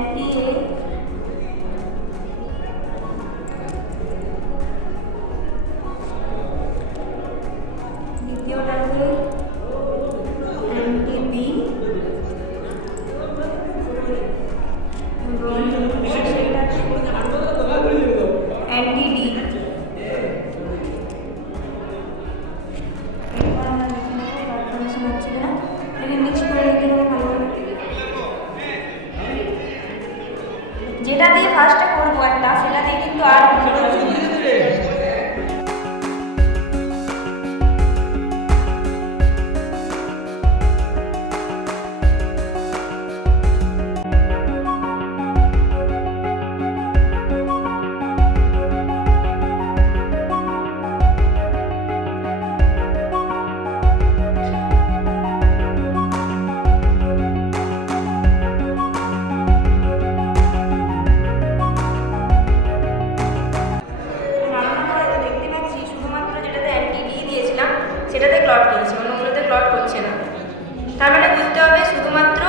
Anti A, দ্বিতীয়টাতে anti B এবং শেষেরটাতে অ্যান্টি ডি। যেটা দিয়ে ফার্স্টে করবো একটা, সেটা দিয়ে কিন্তু আর সেটাতে ক্লট করছে, অন্যগুলোতে ক্লট করছে না। তার মানে বুঝতে হবে শুধুমাত্র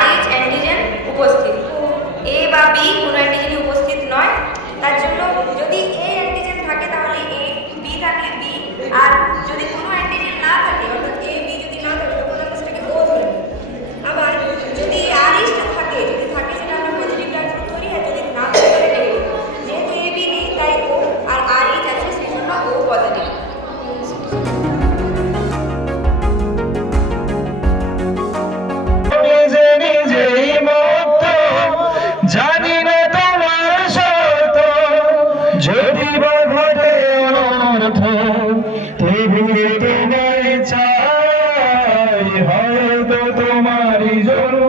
RH অ্যান্টিজেন উপস্থিত, এ বা বি কোনো অ্যান্টিজেনই উপস্থিত নয়। তার জন্য যদি এ অ্যান্টিজেন থাকে তাহলে এ, বি থাকলে বি, আর যদি কোনো অ্যান্টিজেন না থাকে অর্থাৎ এ বি যদি না থাকে তখন আমরা সেটাকে ও ধরে নেব। আবার যদি RH থাকে, যদি থাকে সেটা আমরা পজিটিভ ট্রান্সফার ধরি, আর যদি না থাকে তাহলে নেগেটিভ। যেহেতু এ বি নেই তাই ও, আর RH আছে সেই জন্য ও পজিটিভ। জানি না তোমার শত যদি বা ঘটে অনর্থ, টেবিলে টেনে চাই হয়তো তোমারই জন্য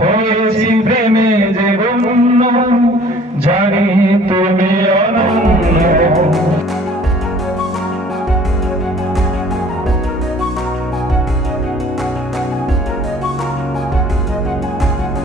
হয়েছি প্রেমে যে বন্য, জানি তুমি